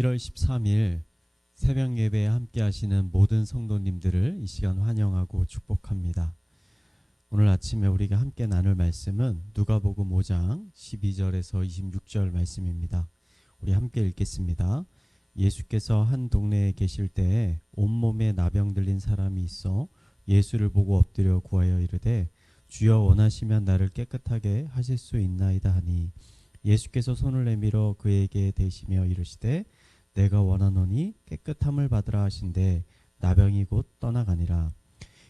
1월 13일 새벽 예배에 함께 하시는 모든 성도님들을 이 시간 환영하고 축복합니다. 오늘 아침에 우리가 함께 나눌 말씀은 누가복음 5장 12절에서 26절 말씀입니다. 우리 함께 읽겠습니다. 예수께서 한 동네에 계실 때에 온몸에 나병 들린 사람이 있어 예수를 보고 엎드려 구하여 이르되 주여 원하시면 나를 깨끗하게 하실 수 있나이다 하니 예수께서 손을 내밀어 그에게 대시며 이르시되 내가 원하노니 깨끗함을 받으라 하신대 나병이 곧 떠나가니라.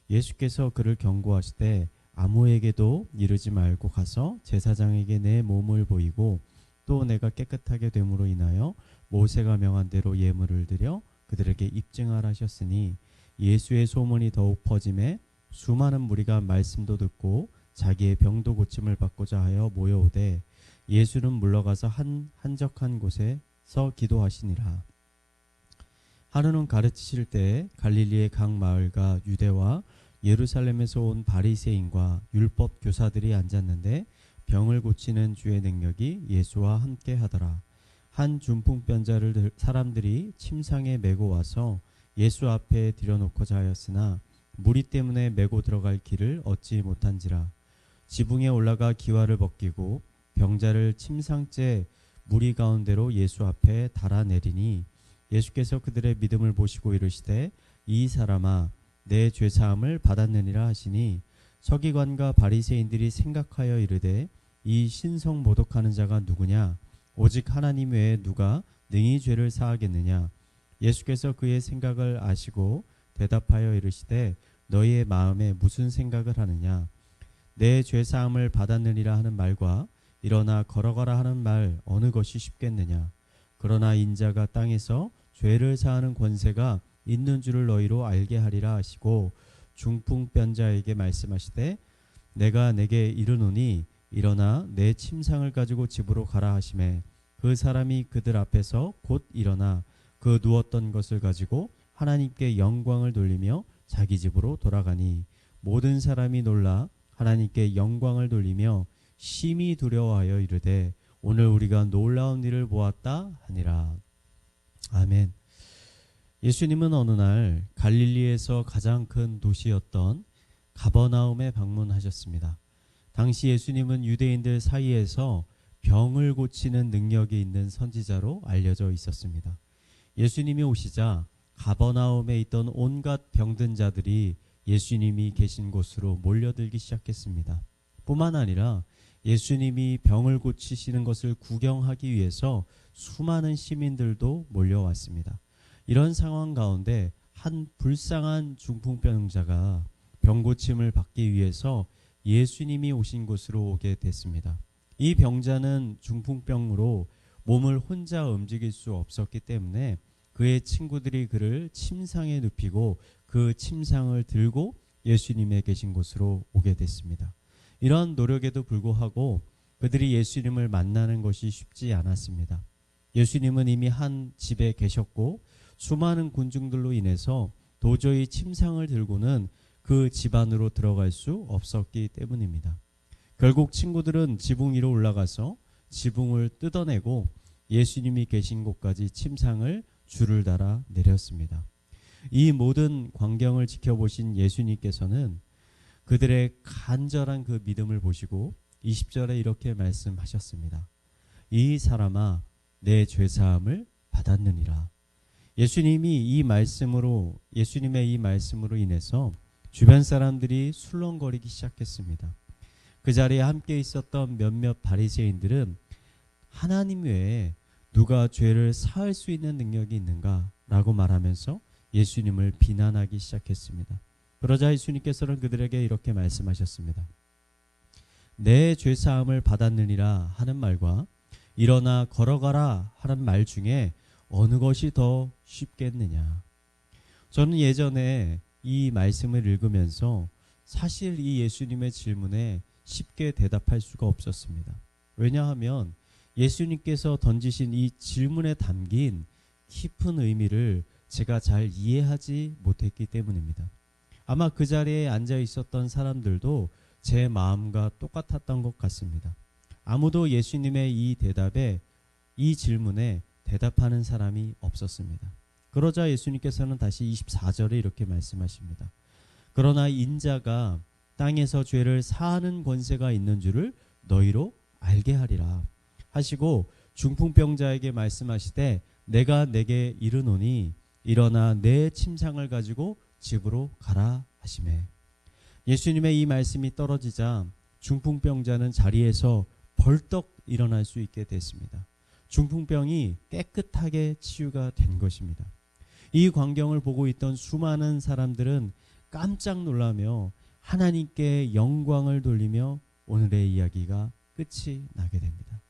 예수께서 그를 경고하시되 아무에게도 이르지 말고 가서 제사장에게 내 몸을 보이고 또 내가 깨끗하게 됨으로 인하여 모세가 명한 대로 예물을 드려 그들에게 입증하라 하셨으니 예수의 소문이 더욱 퍼짐에 수많은 무리가 말씀도 듣고 자기의 병도 고침을 받고자 하여 모여오되 예수는 물러가서 한적한 곳에서 기도하시니라. 하루는 가르치실 때에 갈릴리의 각 마을과 유대와 예루살렘에서 온 바리새인과 율법 교사들이 앉았는데 병을 고치는 주의 능력이 예수와 함께 하더라. 한 중풍병자를 사람들이 침상에 메고 와서 예수 앞에 들여놓고자 하였으나 무리 때문에 메고 들어갈 길을 얻지 못한지라. 지붕에 올라가 기와를 벗기고 병자를 침상째 무리 가운데로 예수 앞에 달아내리니 예수께서 그들의 믿음을 보시고 이르시되 이 사람아 내 죄사함을 받았느니라 하시니 서기관과 바리새인들이 생각하여 이르되 이 신성 모독하는 자가 누구냐 오직 하나님 외에 누가 능히 죄를 사하겠느냐. 예수께서 그의 생각을 아시고 대답하여 이르시되 너희의 마음에 무슨 생각을 하느냐. 내 죄사함을 받았느니라 하는 말과 일어나 걸어가라 하는 말 어느 것이 쉽겠느냐. 그러나 인자가 땅에서 죄를 사하는 권세가 있는 줄을 너희로 알게 하리라 하시고 중풍병자에게 말씀하시되 내가 내게 이르노니 일어나 내 침상을 가지고 집으로 가라 하시매 그 사람이 그들 앞에서 곧 일어나 그 누웠던 것을 가지고 하나님께 영광을 돌리며 자기 집으로 돌아가니 모든 사람이 놀라 하나님께 영광을 돌리며 심히 두려워하여 이르되 오늘 우리가 놀라운 일을 보았다 하니라. 아멘. 예수님은 어느 날 갈릴리에서 가장 큰 도시였던 가버나움에 방문하셨습니다. 당시 예수님은 유대인들 사이에서 병을 고치는 능력이 있는 선지자로 알려져 있었습니다. 예수님이 오시자 가버나움에 있던 온갖 병든 자들이 예수님이 계신 곳으로 몰려들기 시작했습니다. 뿐만 아니라 예수님이 병을 고치시는 것을 구경하기 위해서 수많은 시민들도 몰려왔습니다. 이런 상황 가운데 한 불쌍한 중풍병자가 병 고침을 받기 위해서 예수님이 오신 곳으로 오게 됐습니다. 이 병자는 중풍병으로 몸을 혼자 움직일 수 없었기 때문에 그의 친구들이 그를 침상에 눕히고 그 침상을 들고 예수님의 계신 곳으로 오게 됐습니다. 이런 노력에도 불구하고 그들이 예수님을 만나는 것이 쉽지 않았습니다. 예수님은 이미 한 집에 계셨고 수많은 군중들로 인해서 도저히 침상을 들고는 그 집 안으로 들어갈 수 없었기 때문입니다. 결국 친구들은 지붕 위로 올라가서 지붕을 뜯어내고 예수님이 계신 곳까지 침상을 줄을 달아 내렸습니다. 이 모든 광경을 지켜보신 예수님께서는 그들의 간절한 그 믿음을 보시고 20절에 이렇게 말씀하셨습니다. 이 사람아 내 죄사함을 받았느니라. 예수님의 이 말씀으로 인해서 주변 사람들이 술렁거리기 시작했습니다. 그 자리에 함께 있었던 몇몇 바리새인들은 하나님 외에 누가 죄를 사할 수 있는 능력이 있는가? 라고 말하면서 예수님을 비난하기 시작했습니다. 그러자 예수님께서는 그들에게 이렇게 말씀하셨습니다. 내 죄사함을 받았느니라 하는 말과 일어나 걸어가라 하는 말 중에 어느 것이 더 쉽겠느냐. 저는 예전에 이 말씀을 읽으면서 사실 이 예수님의 질문에 쉽게 대답할 수가 없었습니다. 왜냐하면 예수님께서 던지신 이 질문에 담긴 깊은 의미를 제가 잘 이해하지 못했기 때문입니다. 아마 그 자리에 앉아 있었던 사람들도 제 마음과 똑같았던 것 같습니다. 아무도 예수님의 이 질문에 대답하는 사람이 없었습니다. 그러자 예수님께서는 다시 24절에 이렇게 말씀하십니다. 그러나 인자가 땅에서 죄를 사하는 권세가 있는 줄을 너희로 알게 하리라 하시고 중풍병자에게 말씀하시되 내가 내게 이르노니 일어나 내 침상을 가지고 집으로 가라 하시매. 예수님의 이 말씀이 떨어지자 중풍병자는 자리에서 벌떡 일어날 수 있게 됐습니다. 중풍병이 깨끗하게 치유가 된 것입니다. 이 광경을 보고 있던 수많은 사람들은 깜짝 놀라며 하나님께 영광을 돌리며 오늘의 이야기가 끝이 나게 됩니다.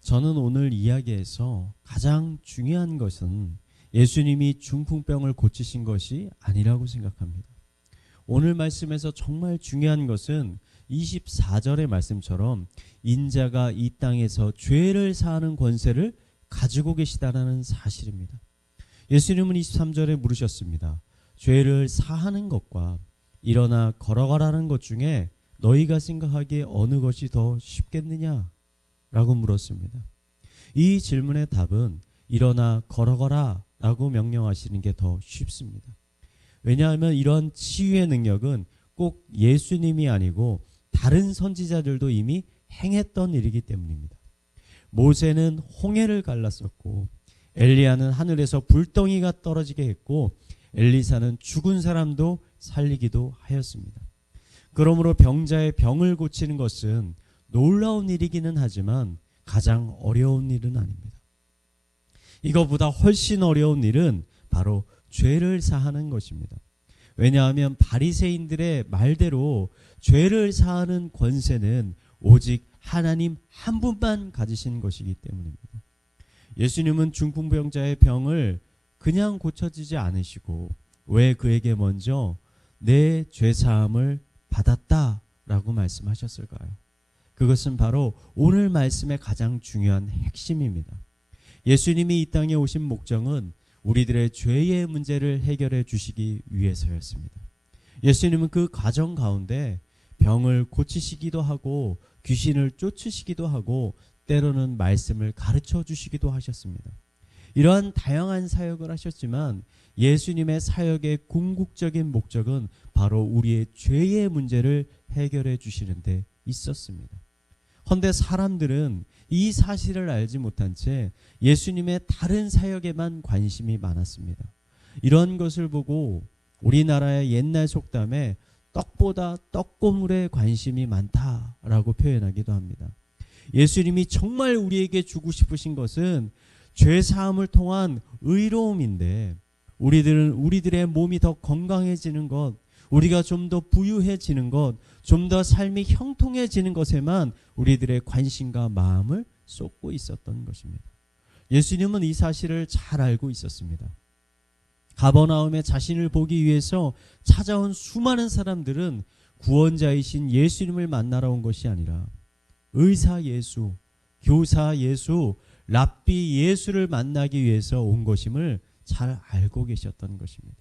저는 오늘 이야기에서 가장 중요한 것은 예수님이 중풍병을 고치신 것이 아니라고 생각합니다. 오늘 말씀에서 정말 중요한 것은 24절의 말씀처럼 인자가 이 땅에서 죄를 사하는 권세를 가지고 계시다는 사실입니다. 예수님은 23절에 물으셨습니다. 죄를 사하는 것과 일어나 걸어가라는 것 중에 너희가 생각하기에 어느 것이 더 쉽겠느냐? 라고 물었습니다. 이 질문의 답은 일어나 걸어가라 라고 명령하시는 게 더 쉽습니다. 왜냐하면 이런 치유의 능력은 꼭 예수님이 아니고 다른 선지자들도 이미 행했던 일이기 때문입니다. 모세는 홍해를 갈랐었고 엘리야는 하늘에서 불덩이가 떨어지게 했고 엘리사는 죽은 사람도 살리기도 하였습니다. 그러므로 병자의 병을 고치는 것은 놀라운 일이기는 하지만 가장 어려운 일은 아닙니다. 이것보다 훨씬 어려운 일은 바로 죄를 사하는 것입니다. 왜냐하면 바리새인들의 말대로 죄를 사하는 권세는 오직 하나님 한 분만 가지신 것이기 때문입니다. 예수님은 중풍병자의 병을 그냥 고쳐지지 않으시고 왜 그에게 먼저 내 죄사함을 받았다라고 말씀하셨을까요? 그것은 바로 오늘 말씀의 가장 중요한 핵심입니다. 예수님이 이 땅에 오신 목적은 우리들의 죄의 문제를 해결해 주시기 위해서였습니다. 예수님은 그 과정 가운데 병을 고치시기도 하고 귀신을 쫓으시기도 하고 때로는 말씀을 가르쳐 주시기도 하셨습니다. 이러한 다양한 사역을 하셨지만 예수님의 사역의 궁극적인 목적은 바로 우리의 죄의 문제를 해결해 주시는 데 있었습니다. 헌데 사람들은 이 사실을 알지 못한 채 예수님의 다른 사역에만 관심이 많았습니다. 이런 것을 보고 우리나라의 옛날 속담에 떡보다 떡고물에 관심이 많다라고 표현하기도 합니다. 예수님이 정말 우리에게 주고 싶으신 것은 죄사함을 통한 의로움인데 우리들의 몸이 더 건강해지는 것, 우리가 좀 더 부유해지는 것, 좀 더 삶이 형통해지는 것에만 우리들의 관심과 마음을 쏟고 있었던 것입니다. 예수님은 이 사실을 잘 알고 있었습니다. 가버나움에 자신을 보기 위해서 찾아온 수많은 사람들은 구원자이신 예수님을 만나러 온 것이 아니라 의사 예수, 교사 예수, 랍비 예수를 만나기 위해서 온 것임을 잘 알고 계셨던 것입니다.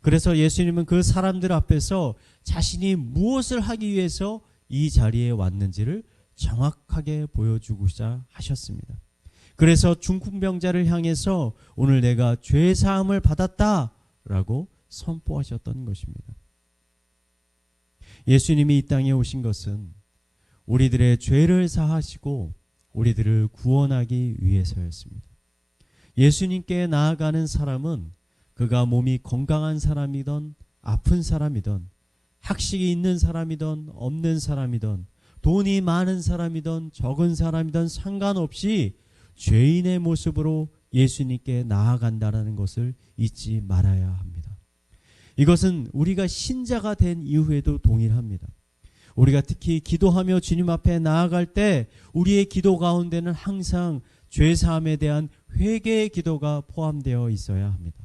그래서 예수님은 그 사람들 앞에서 자신이 무엇을 하기 위해서 이 자리에 왔는지를 정확하게 보여주고자 하셨습니다. 그래서 중풍병자를 향해서 오늘 내가 죄사함을 받았다라고 선포하셨던 것입니다. 예수님이 이 땅에 오신 것은 우리들의 죄를 사하시고 우리들을 구원하기 위해서였습니다. 예수님께 나아가는 사람은 그가 몸이 건강한 사람이든 아픈 사람이든 학식이 있는 사람이든 없는 사람이든 돈이 많은 사람이든 적은 사람이든 상관없이 죄인의 모습으로 예수님께 나아간다는 것을 잊지 말아야 합니다. 이것은 우리가 신자가 된 이후에도 동일합니다. 우리가 특히 기도하며 주님 앞에 나아갈 때 우리의 기도 가운데는 항상 죄사함에 대한 회개의 기도가 포함되어 있어야 합니다.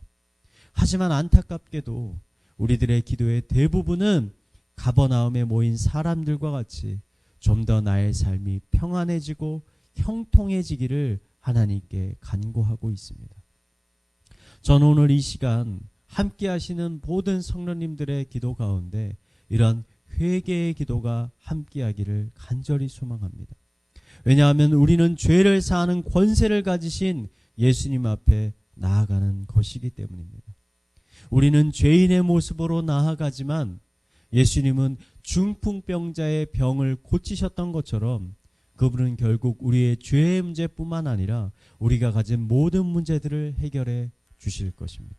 하지만 안타깝게도 우리들의 기도의 대부분은 가버나움에 모인 사람들과 같이 좀 더 나의 삶이 평안해지고 형통해지기를 하나님께 간구하고 있습니다. 저는 오늘 이 시간 함께 하시는 모든 성도님들의 기도 가운데 이런 회개의 기도가 함께하기를 간절히 소망합니다. 왜냐하면 우리는 죄를 사하는 권세를 가지신 예수님 앞에 나아가는 것이기 때문입니다. 우리는 죄인의 모습으로 나아가지만 예수님은 중풍병자의 병을 고치셨던 것처럼 그분은 결국 우리의 죄의 문제뿐만 아니라 우리가 가진 모든 문제들을 해결해 주실 것입니다.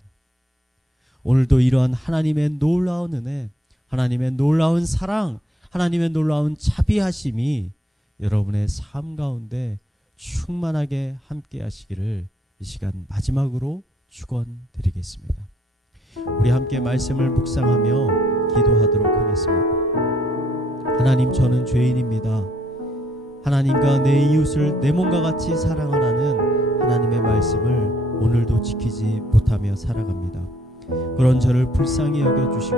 오늘도 이러한 하나님의 놀라운 은혜, 하나님의 놀라운 사랑, 하나님의 놀라운 자비하심이 여러분의 삶 가운데 충만하게 함께 하시기를 이 시간 마지막으로 축원드리겠습니다. 우리 함께 말씀을 묵상하며 기도하도록 하겠습니다. 하나님, 저는 죄인입니다. 하나님과 내 이웃을 내 몸과 같이 사랑하라는 하나님의 말씀을 오늘도 지키지 못하며 살아갑니다. 그런 저를 불쌍히 여겨주시고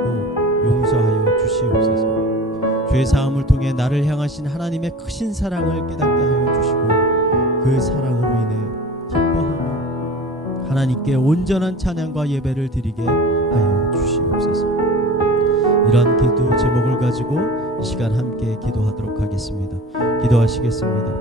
용서하여 주시옵소서. 죄사함을 통해 나를 향하신 하나님의 크신 사랑을 깨닫게 하여 주시고 그 사랑으로 인해 기뻐하며 하나님께 온전한 찬양과 예배를 드리게 하여 주시옵소서. 이러한 기도 제목을 가지고 이 시간 함께 기도하도록 하겠습니다. 기도하시겠습니다.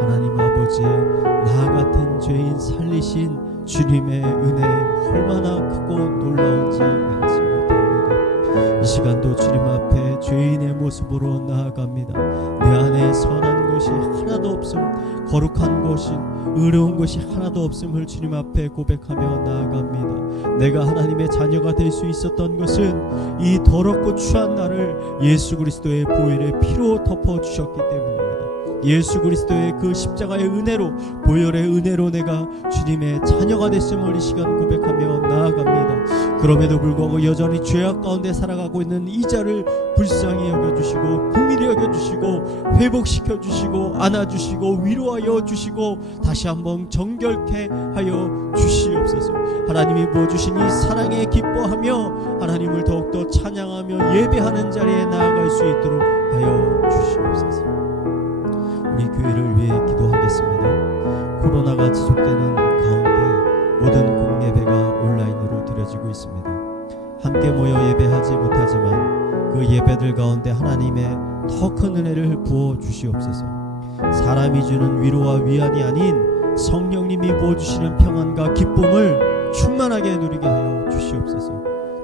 하나님 아버지, 나 같은 죄인 살리신 주님의 은혜 얼마나 크고 놀라운지 알지 못합니다. 이 시간도 주님 앞에 죄인의 모습으로 나아갑니다. 내 안에 선한 것이 하나도 없음, 거룩한 것이 의로운 것이 하나도 없음을 주님 앞에 고백하며 나아갑니다. 내가 하나님의 자녀가 될 수 있었던 것은 이 더럽고 추한 나를 예수 그리스도의 보혈의 피로 덮어주셨기 때문입니다. 예수 그리스도의 그 십자가의 은혜로, 보혈의 은혜로 내가 주님의 자녀가 됐음을 이 시간 고백하며 나아갑니다. 그럼에도 불구하고 여전히 죄악 가운데 살아가고 있는 이 자를 불쌍히 여겨주시고 긍휼히 여겨주시고 회복시켜주시고 안아주시고 위로하여 주시고 다시 한번 정결케 하여 주시옵소서. 하나님이 부어주신 이 사랑에 기뻐하며 하나님을 더욱더 찬양하며 예배하는 자리에 나아갈 수 있도록 하여 주시옵소서. 우리 교회를 위해 기도하겠습니다. 코로나가 지속되는 가운데 모든 공예배가 온라인으로 드려지고 있습니다. 함께 모여 예배하지 못하지만 그 예배들 가운데 하나님의 더 큰 은혜를 부어 주시옵소서. 사람이 주는 위로와 위안이 아닌 성령님이 부어주시는 평안과 기쁨을 충만하게 누리게 하여 주시옵소서.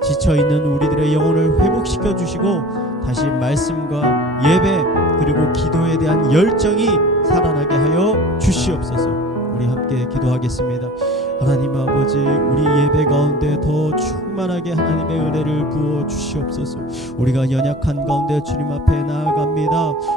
지쳐있는 우리들의 영혼을 회복시켜 주시고 다시 말씀과 예배 그리고 기도에 대한 열정이 살아나게 하여 주시옵소서. 우리 함께 기도하겠습니다. 하나님 아버지, 우리 예배 가운데 더 충만하게 하나님의 은혜를 부어 주시옵소서. 우리가 연약한 가운데 주님 앞에 나아갑니다.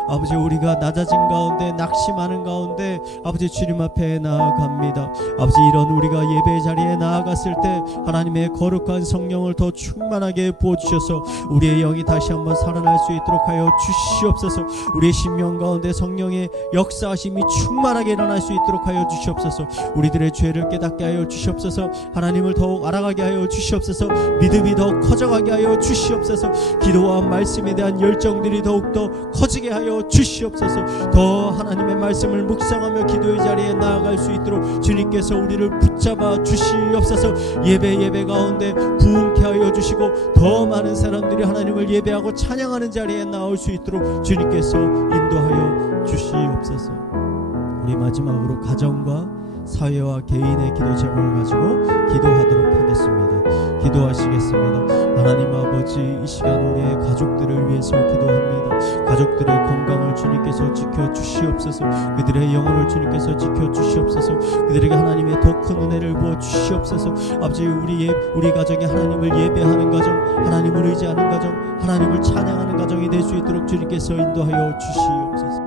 아버지, 우리가 낮아진 가운데 낙심하는 가운데 아버지 주님 앞에 나아갑니다. 아버지, 이런 우리가 예배 자리에 나아갔을 때 하나님의 거룩한 성령을 더 충만하게 부어 주셔서 우리의 영이 다시 한번 살아날 수 있도록 하여 주시옵소서. 우리의 심령 가운데 성령의 역사하심이 충만하게 일어날 수 있도록 하여 주시옵소서. 우리들의 죄를 깨닫게 하여 주시옵소서. 하나님을 더욱 알아가게 하여 주시옵소서. 믿음이 더 커져가게 하여 주시옵소서. 기도와 말씀에 대한 열정들이 더욱더 커지게 하여 주시옵소서. 더 하나님의 말씀을 묵상하며 기도의 자리에 나아갈 수 있도록 주님께서 우리를 붙잡아 주시옵소서. 예배 가운데 부흥케 하여 주시고 더 많은 사람들이 하나님을 예배하고 찬양하는 자리에 나올 수 있도록 주님께서 인도하여 주시옵소서. 우리 마지막으로 가정과 사회와 개인의 기도 제목을 가지고 기도하도록 하겠습니다. 기도하시겠습니다. 하나님 아버지, 이 시간 우리의 가족들을 위해서 기도합니다. 가족들의 건강을 주님께서 지켜주시옵소서. 그들의 영혼을 주님께서 지켜주시옵소서. 그들에게 하나님의 더 큰 은혜를 부어 주시옵소서. 아버지, 우리 가정에 하나님을 예배하는 가정, 하나님을 의지하는 가정, 하나님을 찬양하는 가정이 될 수 있도록 주님께서 인도하여 주시옵소서.